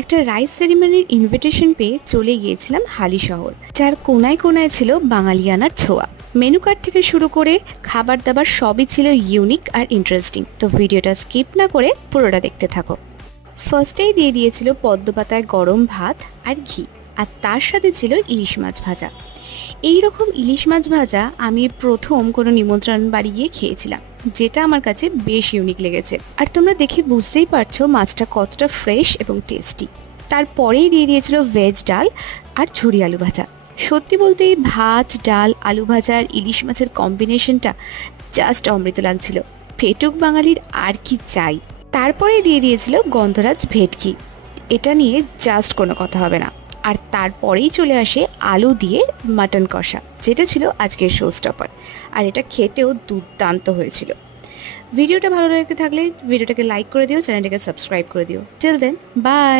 একটা rice সেরিমনির invitation পেয়ে চলে গিয়েছিলাম হালিশহর, যার কোনায় কোনায় ছিল বাঙালিয়ানার ছোঁয়া। মেনু কার্ড থেকে শুরু করে খাবার দাবার সবই ছিল ইউনিক আর ইন্টারেস্টিং। তো ভিডিওটা স্কিপ না করে পুরোটা দেখতে থাকো। ফার্স্টেই দিয়ে দিয়েছিল পদ্ম পাতায় গরম ভাত আর ঘি, আর তার সাথে ছিল ইলিশ মাছ ভাজা। এই রকম ইলিশ মাছ ভাজা আমি প্রথম কোনো নিমন্ত্রণ বাড়ি গিয়ে খেয়েছিলাম, যেটা আমার কাছে বেশ ইউনিক লেগেছে। আর তোমরা দেখে বুঝতেই পারছো মাছটা কতটা ফ্রেশ এবং টেস্টি। তারপরেই দিয়ে দিয়েছিল ভেজ ডাল আর ঝুরি আলু ভাজা। সত্যি বলতে এই ভাত, ডাল, আলু ভাজা আর ইলিশ মাছের কম্বিনেশনটা জাস্ট অমৃত লাগছিল। পেটুক বাঙালির আর কি চাই। তারপরে দিয়ে দিয়েছিল গন্ধরাজ ভেটকি। এটা নিয়ে জাস্ট কোনো কথা হবে না। আর তারপরেই চলে আসে আলু দিয়ে মাটন কষা, যেটা ছিল আজকের শো স্টপার। আর এটা খেতেও দুর্দান্ত হয়েছিল। ভিডিওটা ভালো লেগে থাকলে ভিডিওটাকে লাইক করে দিও, চ্যানেলটাকে সাবস্ক্রাইব করে দিও। Till then, by.